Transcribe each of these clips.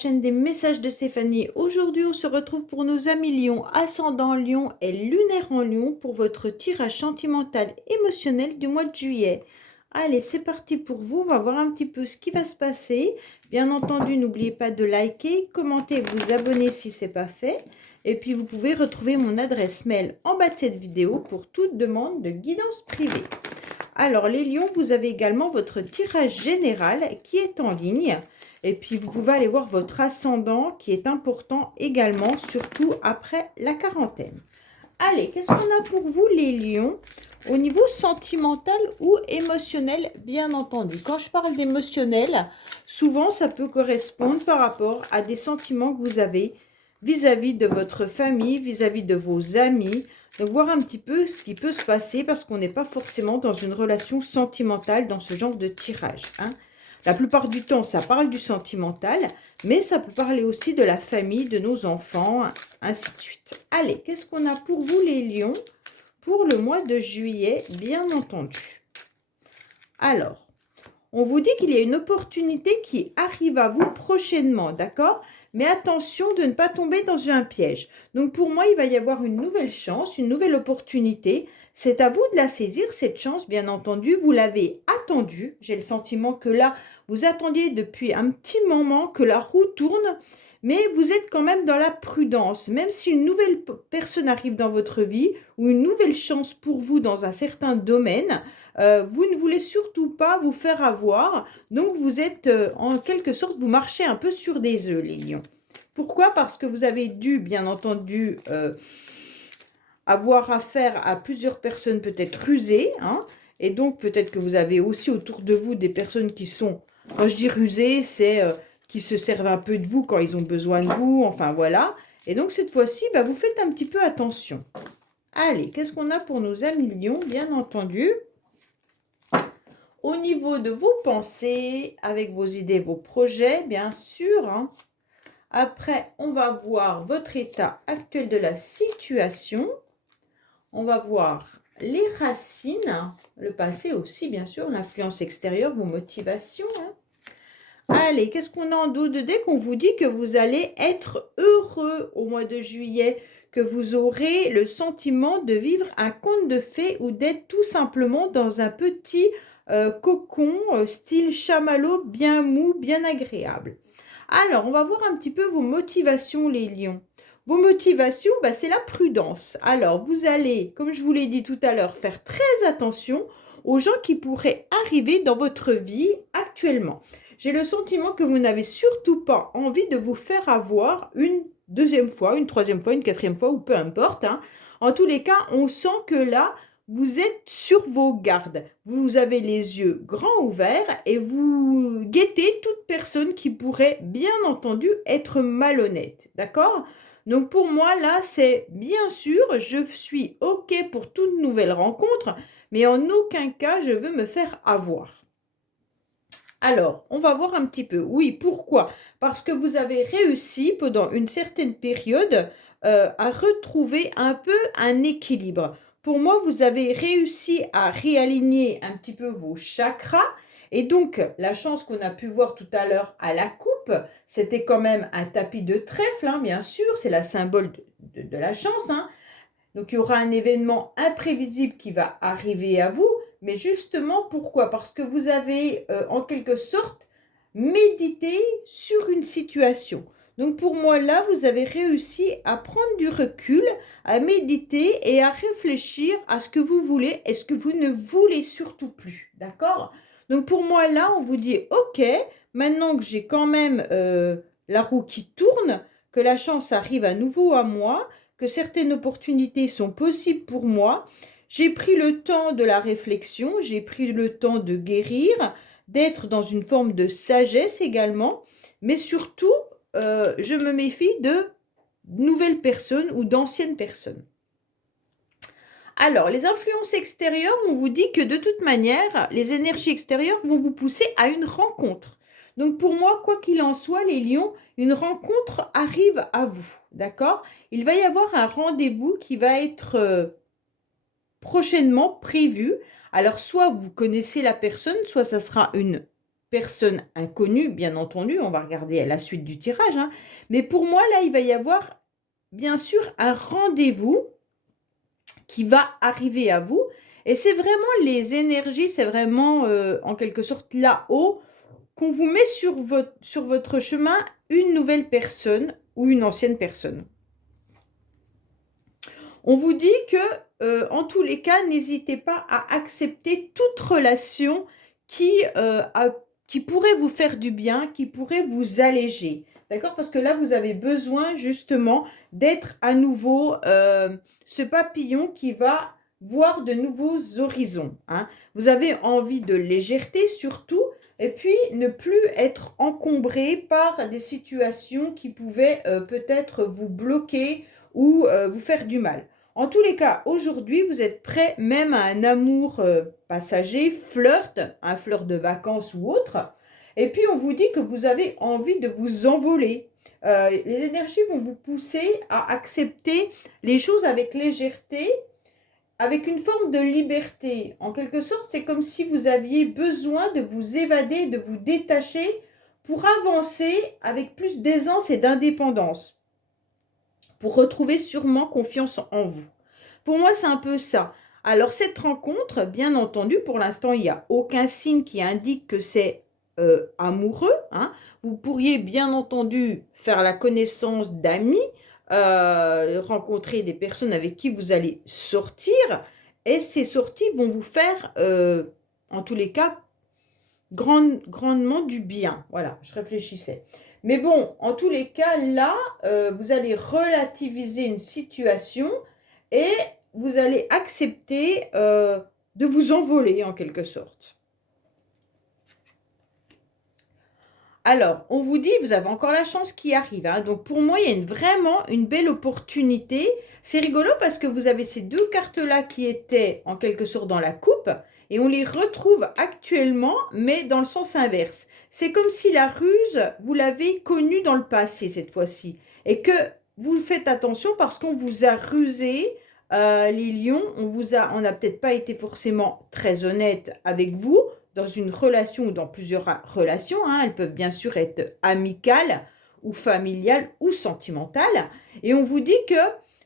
chaîne des messages de Stéphanie. Aujourd'hui, on se retrouve pour nos amis Lion, ascendant Lion et lunaire en Lion pour votre tirage sentimental émotionnel du mois de juillet. Allez, c'est parti pour vous. On va voir un petit peu ce qui va se passer. Bien entendu, n'oubliez pas de liker, commenter, vous abonner si ce n'est pas fait. Et puis, vous pouvez retrouver mon adresse mail en bas de cette vidéo pour toute demande de guidance privée. Alors, les lions, vous avez également votre tirage général qui est en ligne. Et puis, vous pouvez aller voir votre ascendant qui est important également, surtout après la quarantaine. Allez, qu'est-ce qu'on a pour vous, les lions, au niveau sentimental ou émotionnel, bien entendu. Quand je parle d'émotionnel, souvent, ça peut correspondre par rapport à des sentiments que vous avez vis-à-vis de votre famille, vis-à-vis de vos amis. Donc, voir un petit peu ce qui peut se passer parce qu'on n'est pas forcément dans une relation sentimentale dans ce genre de tirage. La plupart du temps, ça parle du sentimental, mais ça peut parler aussi de la famille, de nos enfants, ainsi de suite. Allez, qu'est-ce qu'on a pour vous, les lions, pour le mois de juillet, bien entendu. Alors, on vous dit qu'il y a une opportunité qui arrive à vous prochainement, d'accord? Mais attention de ne pas tomber dans un piège. Donc pour moi, il va y avoir une nouvelle chance, une nouvelle opportunité. C'est à vous de la saisir, cette chance, bien entendu. Vous l'avez attendue. J'ai le sentiment que là, vous attendiez depuis un petit moment que la roue tourne, mais vous êtes quand même dans la prudence. Même si une nouvelle personne arrive dans votre vie ou une nouvelle chance pour vous dans un certain domaine, vous ne voulez surtout pas vous faire avoir. Donc, vous êtes en quelque sorte, vous marchez un peu sur des œufs, les lions. Pourquoi? Parce que vous avez dû, bien entendu, avoir affaire à plusieurs personnes peut-être rusées. Et donc, peut-être que vous avez aussi autour de vous des personnes qui sont, quand je dis rusées, c'est qui se servent un peu de vous quand ils ont besoin de vous. Enfin, voilà. Et donc, cette fois-ci, vous faites un petit peu attention. Allez, qu'est-ce qu'on a pour nos amis lions, bien entendu? Au niveau de vos pensées, avec vos idées, vos projets, bien sûr. Après, on va voir votre état actuel de la situation. On va voir les racines, le passé aussi, bien sûr, l'influence extérieure, vos motivations. Allez, qu'est-ce qu'on a en dos de dés qu'on vous dit que vous allez être heureux au mois de juillet, que vous aurez le sentiment de vivre un conte de fées ou d'être tout simplement dans un petit cocon style chamallow bien mou, bien agréable. Alors, on va voir un petit peu vos motivations, les lions. Vos motivations, c'est la prudence. Alors, vous allez, comme je vous l'ai dit tout à l'heure, faire très attention aux gens qui pourraient arriver dans votre vie actuellement. J'ai le sentiment que vous n'avez surtout pas envie de vous faire avoir une deuxième fois, une troisième fois, une quatrième fois, ou peu importe. En tous les cas, on sent que là, vous êtes sur vos gardes. Vous avez les yeux grands ouverts et vous guettez toute personne qui pourrait, bien entendu, être malhonnête. D'accord? Donc pour moi, là, c'est bien sûr, je suis OK pour toute nouvelle rencontre, mais en aucun cas, je veux me faire avoir. Alors, on va voir un petit peu. Oui, pourquoi? Parce que vous avez réussi pendant une certaine période à retrouver un peu un équilibre. Pour moi, vous avez réussi à réaligner un petit peu vos chakras. Et donc, la chance qu'on a pu voir tout à l'heure à la coupe, c'était quand même un tapis de trèfle, bien sûr. C'est la symbole de la chance. Donc, il y aura un événement imprévisible qui va arriver à vous. Mais justement, pourquoi? Parce que vous avez, en quelque sorte, médité sur une situation. Donc, pour moi, là, vous avez réussi à prendre du recul, à méditer et à réfléchir à ce que vous voulez et ce que vous ne voulez surtout plus. D'accord? Donc, pour moi, là, on vous dit, OK, maintenant que j'ai quand même la roue qui tourne, que la chance arrive à nouveau à moi, que certaines opportunités sont possibles pour moi, j'ai pris le temps de la réflexion, j'ai pris le temps de guérir, d'être dans une forme de sagesse également, mais surtout, je me méfie de nouvelles personnes ou d'anciennes personnes. Alors, les influences extérieures, on vous dit que de toute manière, les énergies extérieures vont vous pousser à une rencontre. Donc, pour moi, quoi qu'il en soit, les lions, une rencontre arrive à vous, d'accord? Il va y avoir un rendez-vous qui va être prochainement prévu. Alors, soit vous connaissez la personne, soit ça sera une personne inconnue, bien entendu, on va regarder la suite du tirage, hein. Mais pour moi, là, il va y avoir, bien sûr, un rendez-vous qui va arriver à vous. Et c'est vraiment les énergies, c'est vraiment, en quelque sorte, là-haut, qu'on vous met sur votre chemin une nouvelle personne ou une ancienne personne. On vous dit que, en tous les cas, n'hésitez pas à accepter toute relation qui, qui pourrait vous faire du bien, qui pourrait vous alléger. D'accord? Parce que là, vous avez besoin justement d'être à nouveau ce papillon qui va voir de nouveaux horizons, hein. Vous avez envie de légèreté surtout, et puis ne plus être encombré par des situations qui pouvaient peut-être vous bloquer ou vous faire du mal. En tous les cas, aujourd'hui, vous êtes prêt même à un amour passager, flirt, un flirt de vacances ou autre. Et puis, on vous dit que vous avez envie de vous envoler. Les énergies vont vous pousser à accepter les choses avec légèreté, avec une forme de liberté. En quelque sorte, c'est comme si vous aviez besoin de vous évader, de vous détacher pour avancer avec plus d'aisance et d'indépendance, pour retrouver sûrement confiance en vous. Pour moi, c'est un peu ça. Alors, cette rencontre, bien entendu, pour l'instant, il n'y a aucun signe qui indique que c'est amoureux, hein. Vous pourriez, bien entendu, faire la connaissance d'amis, rencontrer des personnes avec qui vous allez sortir, et ces sorties vont vous faire, en tous les cas, grandement du bien. Voilà, je réfléchissais. Mais bon, en tous les cas, là, vous allez relativiser une situation et vous allez accepter de vous envoler en quelque sorte. Alors, on vous dit, vous avez encore la chance qui arrive, hein. Donc, pour moi, il y a vraiment une belle opportunité. C'est rigolo parce que vous avez ces deux cartes-là qui étaient en quelque sorte dans la coupe et on les retrouve actuellement, mais dans le sens inverse. C'est comme si la ruse, vous l'avez connue dans le passé cette fois-ci et que vous faites attention parce qu'on vous a rusé, les lions, on n'a peut-être pas été forcément très honnête avec vous dans une relation ou dans plusieurs relations, hein. Elles peuvent bien sûr être amicales ou familiales ou sentimentales. Et on vous dit que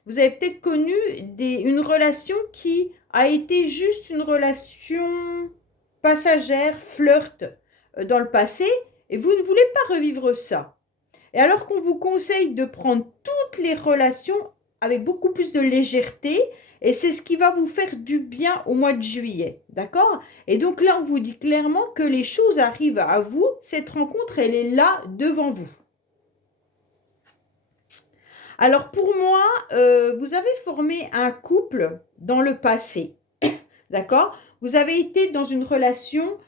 vous avez peut-être connu une relation qui a été juste une relation passagère, flirt dans le passé, et vous ne voulez pas revivre ça. Et alors qu'on vous conseille de prendre toutes les relations avec beaucoup plus de légèreté, et c'est ce qui va vous faire du bien au mois de juillet, d'accord? Et donc là, on vous dit clairement que les choses arrivent à vous, cette rencontre, elle est là devant vous. Alors pour moi, vous avez formé un couple dans le passé, d'accord? Vous avez été dans une relation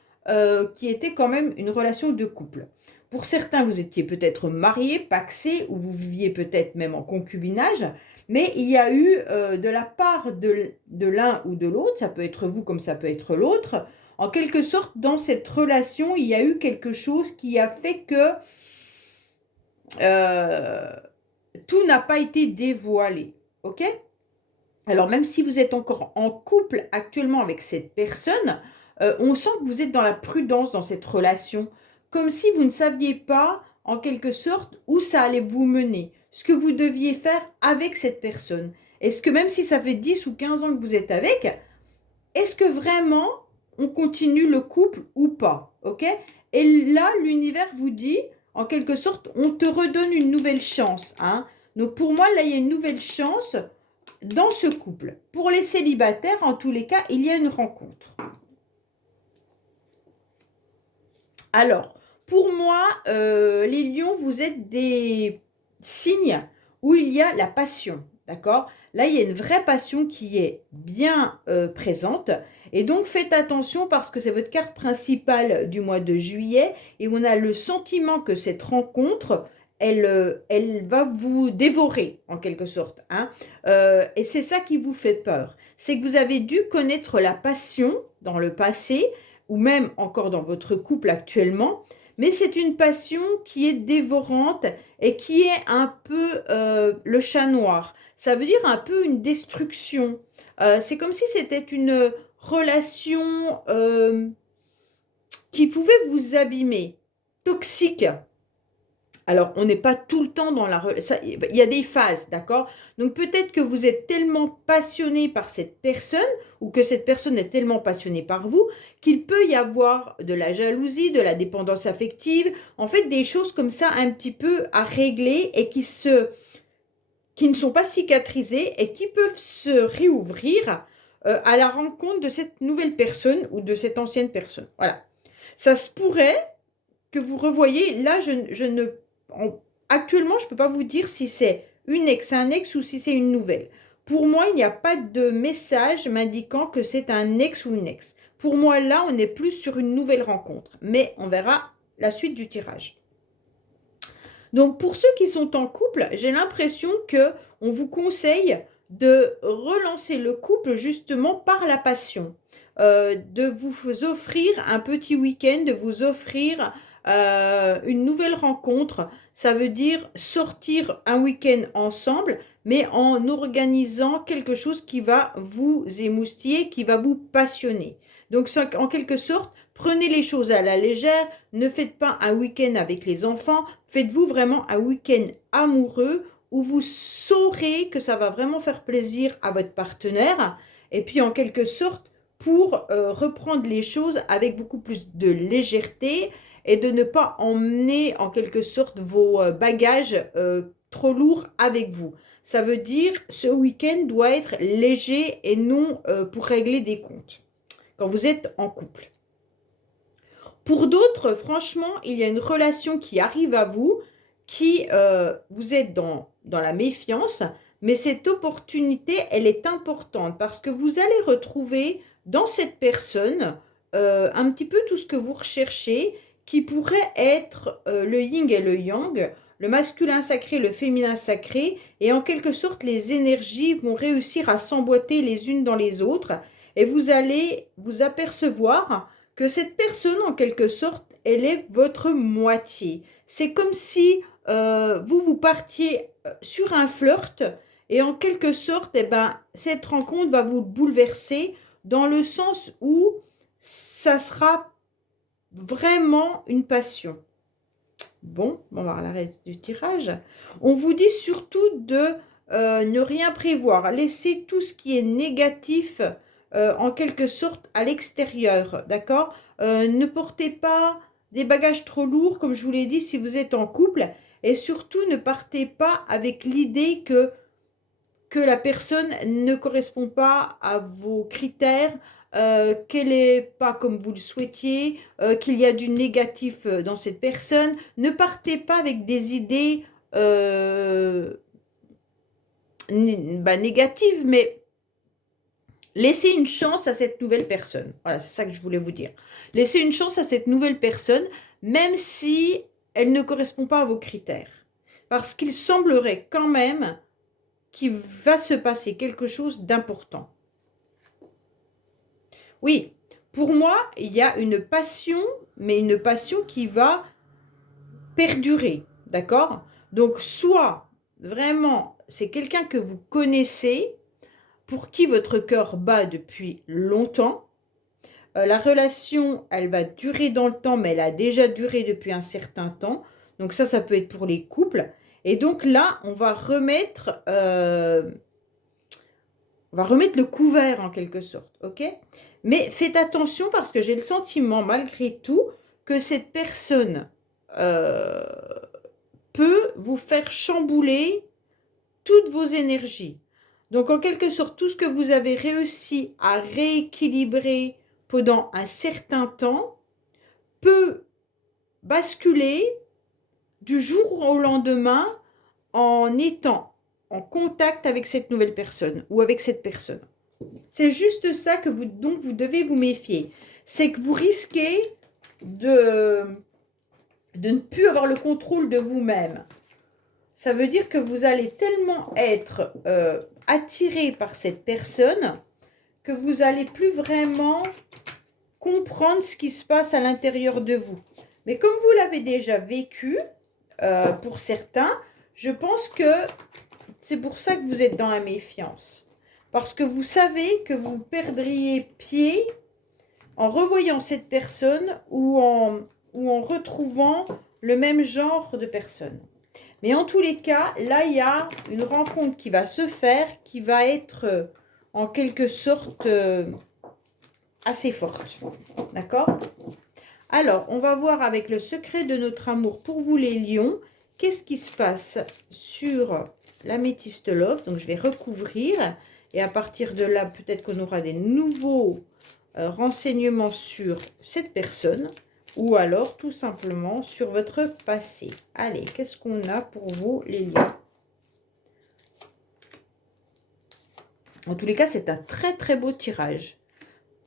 qui était quand même une relation de couple. Pour certains, vous étiez peut-être mariés, pacsés, ou vous viviez peut-être même en concubinage, mais il y a eu de la part de l'un ou de l'autre, ça peut être vous comme ça peut être l'autre, en quelque sorte, dans cette relation, il y a eu quelque chose qui a fait que euh, tout n'a pas été dévoilé, ok? Alors, même si vous êtes encore en couple actuellement avec cette personne, on sent que vous êtes dans la prudence dans cette relation, comme si vous ne saviez pas, en quelque sorte, où ça allait vous mener, ce que vous deviez faire avec cette personne. Est-ce que même si ça fait 10 ou 15 ans que vous êtes avec, est-ce que vraiment on continue le couple ou pas, ok? Et là, l'univers vous dit, en quelque sorte, on te redonne une nouvelle chance, hein. Donc, pour moi, là, il y a une nouvelle chance dans ce couple. Pour les célibataires, en tous les cas, il y a une rencontre. Alors, pour moi, les lions, vous êtes des signes où il y a la passion, d'accord? Là, il y a une vraie passion qui est bien présente. Et donc, faites attention parce que c'est votre carte principale du mois de juillet. Et on a le sentiment que cette rencontre, elle va vous dévorer, en quelque sorte, hein. Et c'est ça qui vous fait peur. C'est que vous avez dû connaître la passion dans le passé, ou même encore dans votre couple actuellement, mais c'est une passion qui est dévorante et qui est un peu le chat noir. Ça veut dire un peu une destruction. C'est comme si c'était une relation qui pouvaient vous abîmer, toxiques. Alors, on n'est pas tout le temps dans la relation. Il y a des phases, d'accord? Donc, peut-être que vous êtes tellement passionné par cette personne ou que cette personne est tellement passionnée par vous qu'il peut y avoir de la jalousie, de la dépendance affective, en fait, des choses comme ça un petit peu à régler et qui ne sont pas cicatrisées et qui peuvent se réouvrir à la rencontre de cette nouvelle personne ou de cette ancienne personne. Voilà. Ça se pourrait que vous revoyez, là, je ne actuellement, je ne peux pas vous dire si c'est une ex, un ex ou si c'est une nouvelle. Pour moi, il n'y a pas de message m'indiquant que c'est un ex ou une ex. Pour moi, là, on est plus sur une nouvelle rencontre. Mais on verra la suite du tirage. Donc, pour ceux qui sont en couple, j'ai l'impression que on vous conseille de relancer le couple justement par la passion. De vous offrir un petit week-end, de vous offrir une nouvelle rencontre. Ça veut dire sortir un week-end ensemble, mais en organisant quelque chose qui va vous émoustiller, qui va vous passionner. Donc, en quelque sorte, prenez les choses à la légère, ne faites pas un week-end avec les enfants, faites-vous vraiment un week-end amoureux où vous saurez que ça va vraiment faire plaisir à votre partenaire. Et puis, en quelque sorte, pour reprendre les choses avec beaucoup plus de légèreté et de ne pas emmener en quelque sorte vos bagages trop lourds avec vous. Ça veut dire ce week-end doit être léger et non pour régler des comptes quand vous êtes en couple. Pour d'autres, franchement, il y a une relation qui arrive à vous, qui vous êtes dans la méfiance, mais cette opportunité, elle est importante parce que vous allez retrouver dans cette personne un petit peu tout ce que vous recherchez, qui pourrait être le yin et le yang, le masculin sacré, le féminin sacré, et en quelque sorte, les énergies vont réussir à s'emboîter les unes dans les autres, et vous allez vous apercevoir que cette personne, en quelque sorte, elle est votre moitié. C'est comme si vous partiez sur un flirt et en quelque sorte, eh ben, cette rencontre va vous bouleverser dans le sens où ça sera vraiment une passion. Bon, on va voir la reste du tirage. On vous dit surtout de ne rien prévoir. Laissez tout ce qui est négatif en quelque sorte à l'extérieur, d'accord? Ne portez pas des bagages trop lourds, comme je vous l'ai dit, si vous êtes en couple. Et surtout, ne partez pas avec l'idée que la personne ne correspond pas à vos critères, qu'elle n'est pas comme vous le souhaitiez, qu'il y a du négatif dans cette personne. Ne partez pas avec des idées négatives, mais laissez une chance à cette nouvelle personne. Voilà, c'est ça que je voulais vous dire. Laissez une chance à cette nouvelle personne, même si elle ne correspond pas à vos critères. Parce qu'il semblerait quand même qu'il va se passer quelque chose d'important. Oui, pour moi, il y a une passion, mais une passion qui va perdurer, d'accord? Donc, soit vraiment, c'est quelqu'un que vous connaissez, pour qui votre cœur bat depuis longtemps. La relation, elle va durer dans le temps, mais elle a déjà duré depuis un certain temps. Donc ça peut être pour les couples. Et donc là, on va remettre le couvert en quelque sorte, ok? Mais faites attention parce que j'ai le sentiment, malgré tout, que cette personne peut vous faire chambouler toutes vos énergies. Donc, en quelque sorte, tout ce que vous avez réussi à rééquilibrer pendant un certain temps peut basculer du jour au lendemain en étant en contact avec cette nouvelle personne ou avec cette personne. C'est juste ça dont vous devez vous méfier. C'est que vous risquez de ne plus avoir le contrôle de vous-même. Ça veut dire que vous allez tellement être attiré par cette personne que vous n'allez plus vraiment comprendre ce qui se passe à l'intérieur de vous. Mais comme vous l'avez déjà vécu, pour certains, je pense que c'est pour ça que vous êtes dans la méfiance. Parce que vous savez que vous perdriez pied en revoyant cette personne ou en retrouvant le même genre de personne. Mais en tous les cas, là, il y a une rencontre qui va se faire, qui va être en quelque sorte assez forte. D'accord? Alors, on va voir avec le secret de notre amour pour vous les lions, qu'est-ce qui se passe sur l'améthyste love. Donc, je vais recouvrir et à partir de là, peut-être qu'on aura des nouveaux renseignements sur cette personne ou alors tout simplement sur votre passé. Allez, qu'est-ce qu'on a pour vous les lions? En tous les cas, c'est un très très beau tirage.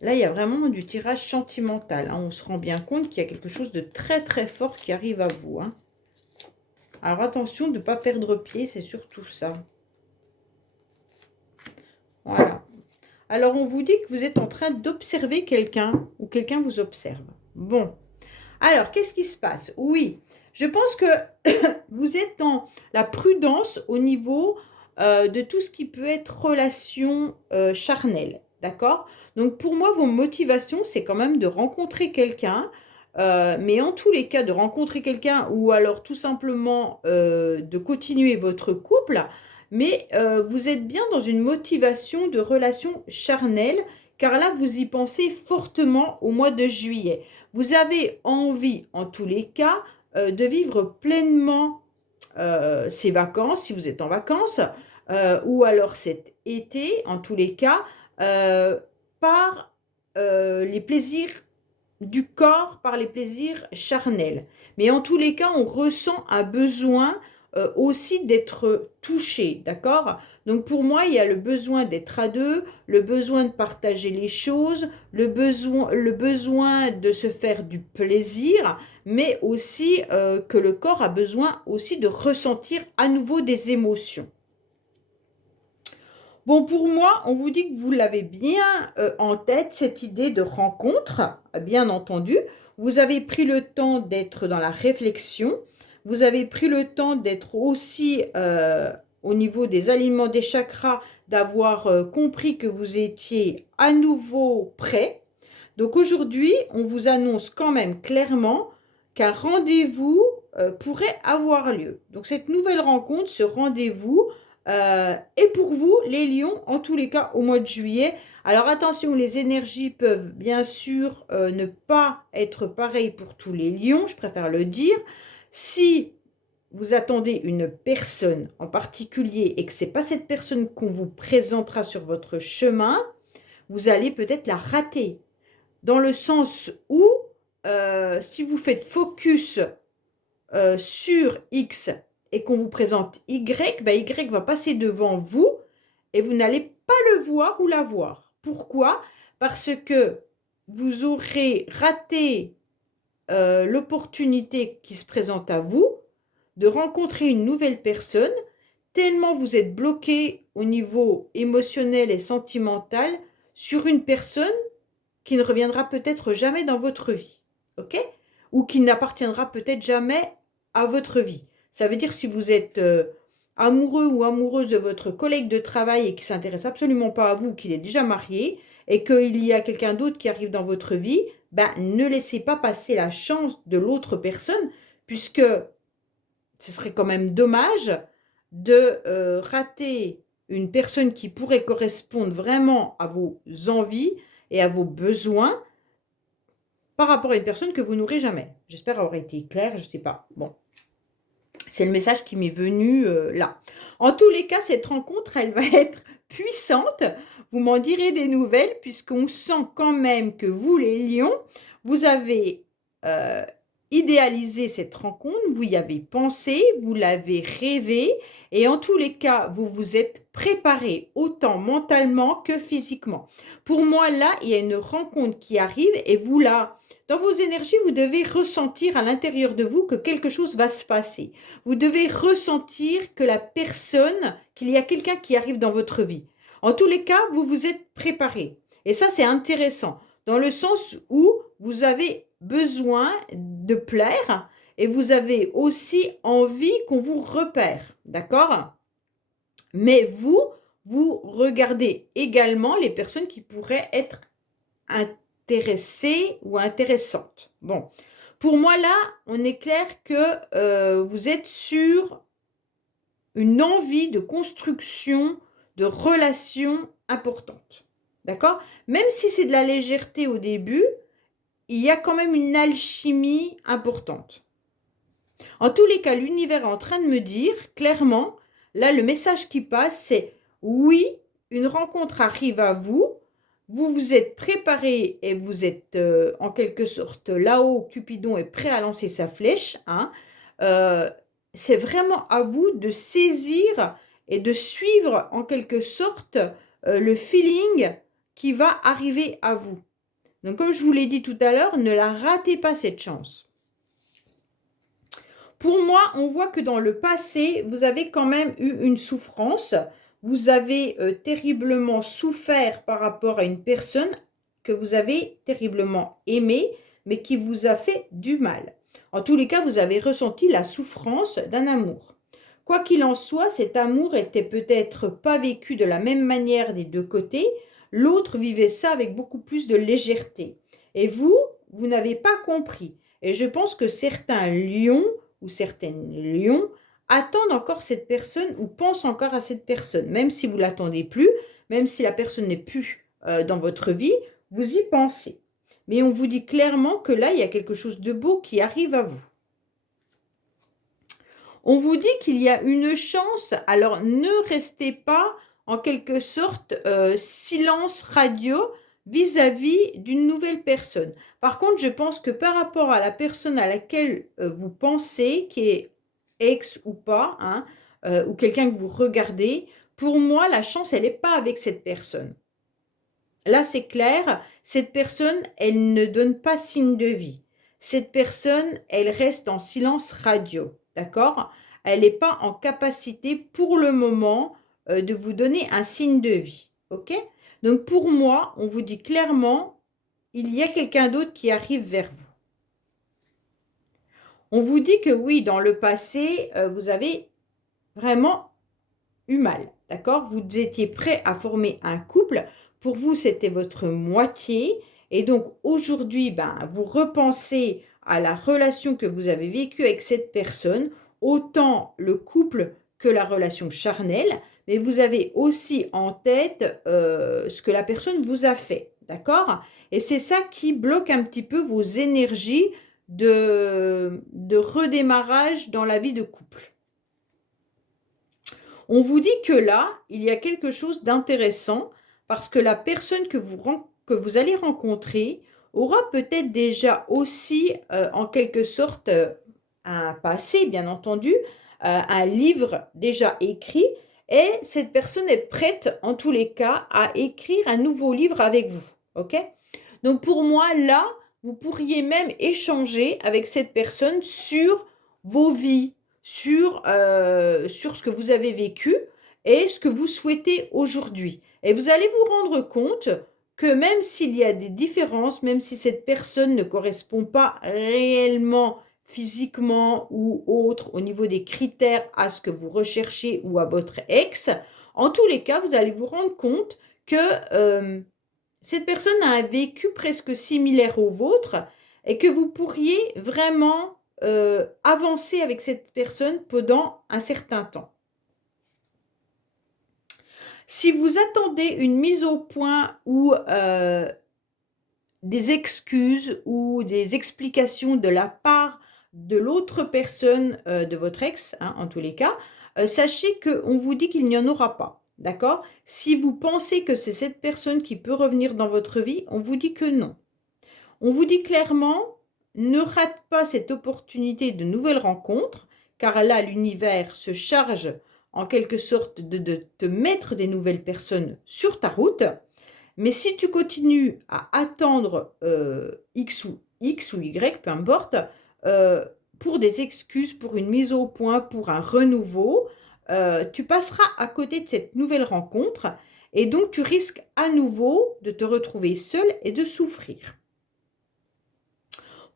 Là, il y a vraiment du tirage sentimental. Hein. On se rend bien compte qu'il y a quelque chose de très très fort qui arrive à vous. Hein. Alors attention de ne pas perdre pied, c'est surtout ça. Voilà. Alors on vous dit que vous êtes en train d'observer quelqu'un ou quelqu'un vous observe. Bon. Alors, qu'est-ce qui se passe? Oui, je pense que vous êtes dans la prudence au niveau de tout ce qui peut être relation charnelle. D'accord? Donc, pour moi, vos motivations, c'est quand même de rencontrer quelqu'un. Mais en tous les cas, de rencontrer quelqu'un ou alors tout simplement de continuer votre couple. Mais vous êtes bien dans une motivation de relation charnelle, car là, vous y pensez fortement au mois de juillet. Vous avez envie, en tous les cas, de vivre pleinement ces vacances, si vous êtes en vacances, ou alors cet été, en tous les cas, par les plaisirs du corps, par les plaisirs charnels. Mais en tous les cas, on ressent un besoin aussi d'être touché, d'accord? Donc pour moi, il y a le besoin d'être à deux, le besoin de partager les choses, le besoin de se faire du plaisir, mais aussi que le corps a besoin aussi de ressentir à nouveau des émotions. Bon, pour moi, on vous dit que vous l'avez bien en tête, cette idée de rencontre, bien entendu. Vous avez pris le temps d'être dans la réflexion. Vous avez pris le temps d'être aussi au niveau des aliments des chakras, d'avoir compris que vous étiez à nouveau prêt. Donc aujourd'hui, on vous annonce quand même clairement qu'un rendez-vous pourrait avoir lieu. Donc cette nouvelle rencontre, ce rendez-vous, et pour vous, les lions, en tous les cas, au mois de juillet. Alors attention, les énergies peuvent bien sûr ne pas être pareilles pour tous les lions, je préfère le dire. Si vous attendez une personne en particulier et que ce n'est pas cette personne qu'on vous présentera sur votre chemin, vous allez peut-être la rater. Dans le sens où, si vous faites focus sur X et qu'on vous présente Y, bah Y va passer devant vous et vous n'allez pas le voir ou la voir. Pourquoi? Parce que vous aurez raté l'opportunité qui se présente à vous de rencontrer une nouvelle personne, tellement vous êtes bloqué au niveau émotionnel et sentimental sur une personne qui ne reviendra peut-être jamais dans votre vie, ok? Ou qui n'appartiendra peut-être jamais à votre vie. Ça veut dire si vous êtes amoureux ou amoureuse de votre collègue de travail et qui ne s'intéresse absolument pas à vous, qu'il est déjà marié, et qu'il y a quelqu'un d'autre qui arrive dans votre vie, ben, ne laissez pas passer la chance de l'autre personne, puisque ce serait quand même dommage de rater une personne qui pourrait correspondre vraiment à vos envies et à vos besoins par rapport à une personne que vous n'aurez jamais. J'espère avoir été claire, je ne sais pas. Bon, c'est le message qui m'est venu là. En tous les cas, cette rencontre, elle va être puissante. Vous m'en direz des nouvelles puisqu'on sent quand même que vous, les lions, vous avez idéalisé cette rencontre, vous y avez pensé, vous l'avez rêvé et en tous les cas, vous vous êtes préparé autant mentalement que physiquement. Pour moi, là, il y a une rencontre qui arrive et vous, là, dans vos énergies, vous devez ressentir à l'intérieur de vous que quelque chose va se passer. Vous devez ressentir que la personne, qu'il y a quelqu'un qui arrive dans votre vie. En tous les cas, vous vous êtes préparé. Et ça, c'est intéressant, dans le sens où vous avez besoin de plaire et vous avez aussi envie qu'on vous repère. D'accord? Mais vous regardez également les personnes qui pourraient être intéressé ou intéressante. Bon, pour moi là, on est clair que vous êtes sur une envie de construction de relations importantes. D'accord? Même si c'est de la légèreté au début, il y a quand même une alchimie importante. En tous les cas, l'univers est en train de me dire clairement, là le message qui passe, c'est oui, une rencontre arrive à vous, vous vous êtes préparé et vous êtes en quelque sorte là-haut, Cupidon est prêt à lancer sa flèche. Hein. C'est vraiment à vous de saisir et de suivre en quelque sorte le feeling qui va arriver à vous. Donc comme je vous l'ai dit tout à l'heure, ne la ratez pas cette chance. Pour moi, on voit que dans le passé, vous avez quand même eu une souffrance. Vous avez terriblement souffert par rapport à une personne que vous avez terriblement aimée, mais qui vous a fait du mal. En tous les cas, vous avez ressenti la souffrance d'un amour. Quoi qu'il en soit, cet amour était peut-être pas vécu de la même manière des deux côtés. L'autre vivait ça avec beaucoup plus de légèreté. Et vous n'avez pas compris. Et je pense que certains lions ou certaines lions attendent encore cette personne ou pensent encore à cette personne. Même si vous ne l'attendez plus, même si la personne n'est plus dans votre vie, vous y pensez. Mais on vous dit clairement que là, il y a quelque chose de beau qui arrive à vous. On vous dit qu'il y a une chance, alors ne restez pas en quelque sorte silence radio vis-à-vis d'une nouvelle personne. Par contre, je pense que par rapport à la personne à laquelle vous pensez, qui est ex ou pas, hein, ou quelqu'un que vous regardez, pour moi, la chance, elle n'est pas avec cette personne. Là, c'est clair, cette personne, elle ne donne pas signe de vie. Cette personne, elle reste en silence radio, d'accord? Elle n'est pas en capacité pour le moment de vous donner un signe de vie, ok? Donc pour moi, on vous dit clairement, il y a quelqu'un d'autre qui arrive vers vous. On vous dit que oui, dans le passé, vous avez vraiment eu mal, d'accord? Vous étiez prêt à former un couple. Pour vous, c'était votre moitié. Et donc, aujourd'hui, vous repensez à la relation que vous avez vécue avec cette personne, autant le couple que la relation charnelle, mais vous avez aussi en tête ce que la personne vous a fait, d'accord? Et c'est ça qui bloque un petit peu vos énergies de redémarrage dans la vie de couple. On vous dit que là, il y a quelque chose d'intéressant parce que la personne que vous allez rencontrer aura peut-être déjà aussi, en quelque sorte, un passé, bien entendu, un livre déjà écrit et cette personne est prête, en tous les cas, à écrire un nouveau livre avec vous. Ok? Donc, pour moi, là, vous pourriez même échanger avec cette personne sur vos vies, sur ce que vous avez vécu et ce que vous souhaitez aujourd'hui. Et vous allez vous rendre compte que même s'il y a des différences, même si cette personne ne correspond pas réellement physiquement ou autre au niveau des critères à ce que vous recherchez ou à votre ex, en tous les cas, vous allez vous rendre compte que cette personne a un vécu presque similaire au vôtre et que vous pourriez vraiment avancer avec cette personne pendant un certain temps. Si vous attendez une mise au point ou des excuses ou des explications de la part de l'autre personne de votre ex, hein, en tous les cas, sachez qu'on vous dit qu'il n'y en aura pas. D'accord? Si vous pensez que c'est cette personne qui peut revenir dans votre vie, on vous dit que non. On vous dit clairement, ne rate pas cette opportunité de nouvelles rencontres, car là, l'univers se charge en quelque sorte de te mettre des nouvelles personnes sur ta route. Mais si tu continues à attendre X ou Y, peu importe, pour des excuses, pour une mise au point, pour un renouveau, tu passeras à côté de cette nouvelle rencontre et donc tu risques à nouveau de te retrouver seul et de souffrir.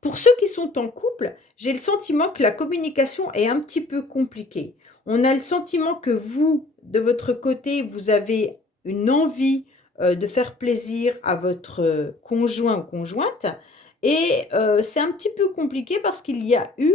Pour ceux qui sont en couple, j'ai le sentiment que la communication est un petit peu compliquée. On a le sentiment que vous, de votre côté, vous avez une envie de faire plaisir à votre conjoint ou conjointe. Et c'est un petit peu compliqué parce qu'il y a eu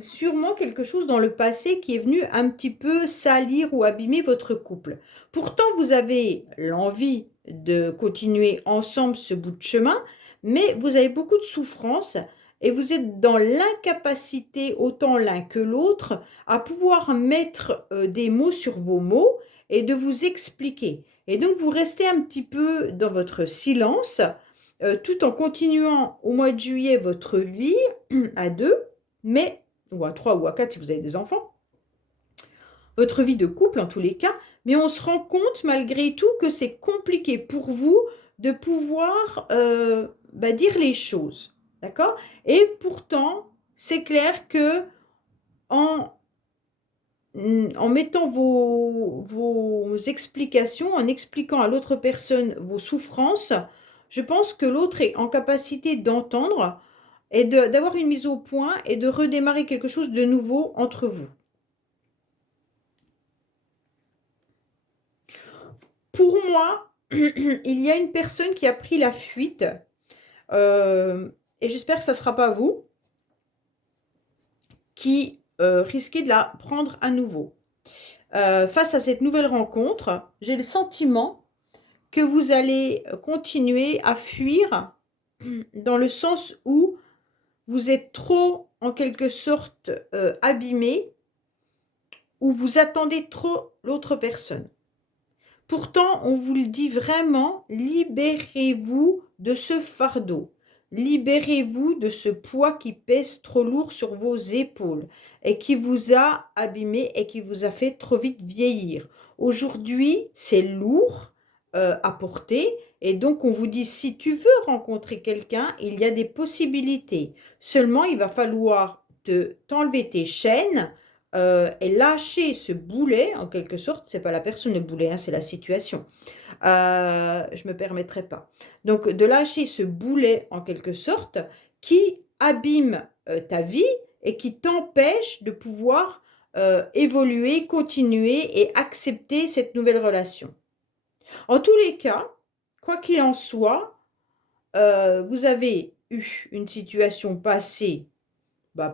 sûrement quelque chose dans le passé qui est venu un petit peu salir ou abîmer votre couple. Pourtant, vous avez l'envie de continuer ensemble ce bout de chemin, mais vous avez beaucoup de souffrance et vous êtes dans l'incapacité, autant l'un que l'autre, à pouvoir mettre des mots sur vos mots et de vous expliquer. Et donc, vous restez un petit peu dans votre silence, tout en continuant au mois de juillet votre vie à deux, mais, ou à trois ou à quatre si vous avez des enfants, votre vie de couple en tous les cas, mais on se rend compte malgré tout que c'est compliqué pour vous de pouvoir dire les choses. D'accord? Et pourtant, c'est clair que en, en mettant vos explications, en expliquant à l'autre personne vos souffrances, je pense que l'autre est en capacité d'entendre et d'avoir une mise au point et de redémarrer quelque chose de nouveau entre vous. Pour moi, il y a une personne qui a pris la fuite et j'espère que ça ne sera pas vous qui risquez de la prendre à nouveau. Face à cette nouvelle rencontre, j'ai le sentiment que vous allez continuer à fuir dans le sens où vous êtes trop, en quelque sorte, abîmé, ou vous attendez trop l'autre personne. Pourtant, on vous le dit vraiment, libérez-vous de ce fardeau. Libérez-vous de ce poids qui pèse trop lourd sur vos épaules et qui vous a abîmé et qui vous a fait trop vite vieillir. Aujourd'hui, c'est lourd à porter et donc on vous dit si tu veux rencontrer quelqu'un, il y a des possibilités. Seulement, il va falloir t'enlever tes chaînes et lâcher ce boulet, en quelque sorte, c'est pas la personne le boulet, hein, c'est la situation. Je me permettrai pas. Donc, de lâcher ce boulet, en quelque sorte, qui abîme ta vie et qui t'empêche de pouvoir évoluer, continuer et accepter cette nouvelle relation. En tous les cas, quoi qu'il en soit, vous avez eu une situation passée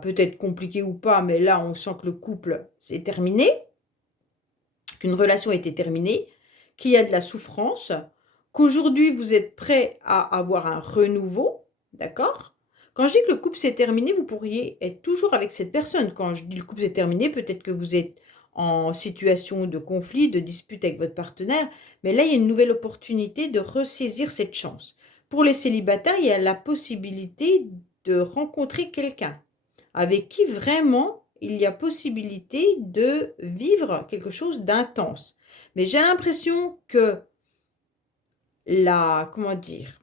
peut-être compliqué ou pas, mais là, on sent que le couple s'est terminé, qu'une relation a été terminée, qu'il y a de la souffrance, qu'aujourd'hui, vous êtes prêt à avoir un renouveau, d'accord? Quand je dis que le couple s'est terminé, vous pourriez être toujours avec cette personne. Quand je dis le couple s'est terminé, peut-être que vous êtes en situation de conflit, de dispute avec votre partenaire, mais là, il y a une nouvelle opportunité de ressaisir cette chance. Pour les célibataires, il y a la possibilité de rencontrer quelqu'un avec qui vraiment il y a possibilité de vivre quelque chose d'intense. Mais j'ai l'impression que comment dire,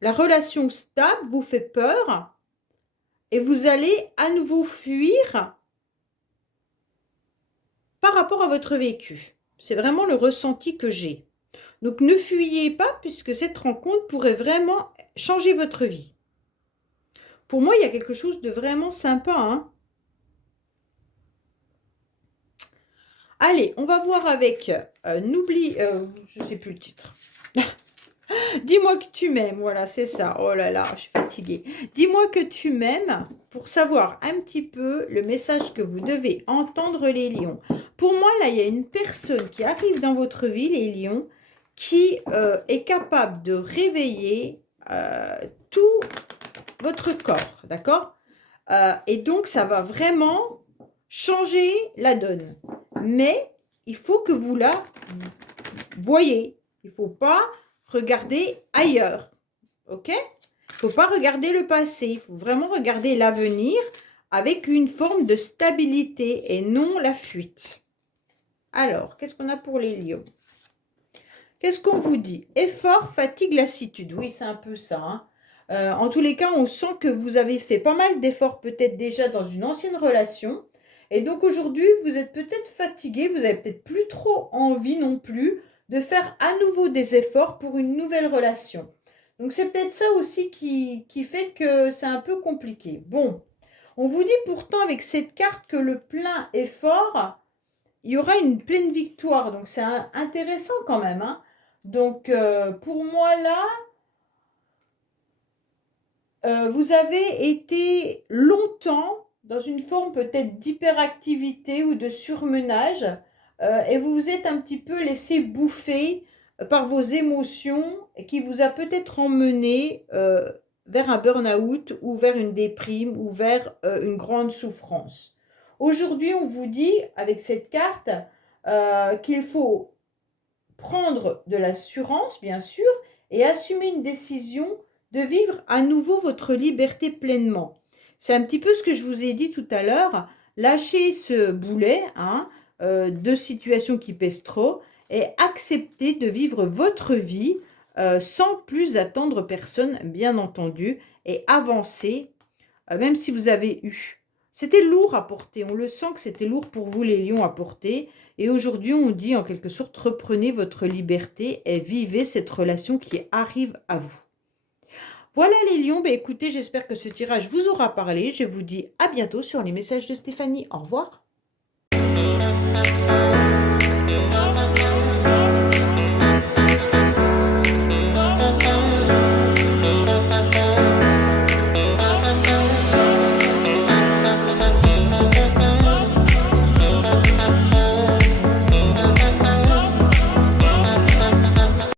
la relation stable vous fait peur et vous allez à nouveau fuir par rapport à votre vécu. C'est vraiment le ressenti que j'ai. Donc ne fuyez pas puisque cette rencontre pourrait vraiment changer votre vie. Pour moi, il y a quelque chose de vraiment sympa, hein. Allez, on va voir avec je ne sais plus le titre. Dis-moi que tu m'aimes, voilà, c'est ça. Oh là là, je suis fatiguée. Dis-moi que tu m'aimes pour savoir un petit peu le message que vous devez entendre, les lions. Pour moi, là, il y a une personne qui arrive dans votre vie, les lions, qui est capable de réveiller tout votre corps, d'accord? Et donc, ça va vraiment changer la donne. Mais il faut que vous la voyez. Il ne faut pas regarder ailleurs. Ok? Il ne faut pas regarder le passé. Il faut vraiment regarder l'avenir avec une forme de stabilité et non la fuite. Alors, qu'est-ce qu'on a pour les lions? Qu'est-ce qu'on vous dit? Effort, fatigue, lassitude. Oui, c'est un peu ça, hein. En tous les cas, on sent que vous avez fait pas mal d'efforts peut-être déjà dans une ancienne relation. Et donc aujourd'hui, vous êtes peut-être fatigué, vous n'avez peut-être plus trop envie non plus de faire à nouveau des efforts pour une nouvelle relation. Donc c'est peut-être ça aussi qui fait que c'est un peu compliqué. Bon, on vous dit pourtant avec cette carte que le plein effort il y aura une pleine victoire. Donc, c'est intéressant quand même, hein. Donc, pour moi, là, vous avez été longtemps dans une forme peut-être d'hyperactivité ou de surmenage et vous vous êtes un petit peu laissé bouffer par vos émotions et qui vous a peut-être emmené vers un burn-out ou vers une déprime ou vers une grande souffrance. Aujourd'hui, on vous dit avec cette carte qu'il faut prendre de l'assurance, bien sûr, et assumer une décision de vivre à nouveau votre liberté pleinement. C'est un petit peu ce que je vous ai dit tout à l'heure. Lâchez ce boulet hein, de situation qui pèse trop et acceptez de vivre votre vie sans plus attendre personne, bien entendu, et avancer, même si vous avez eu. C'était lourd à porter, on le sent que c'était lourd pour vous les lions à porter. Et aujourd'hui, on dit en quelque sorte, reprenez votre liberté et vivez cette relation qui arrive à vous. Voilà les lions, écoutez, j'espère que ce tirage vous aura parlé. Je vous dis à bientôt sur les messages de Stéphanie. Au revoir.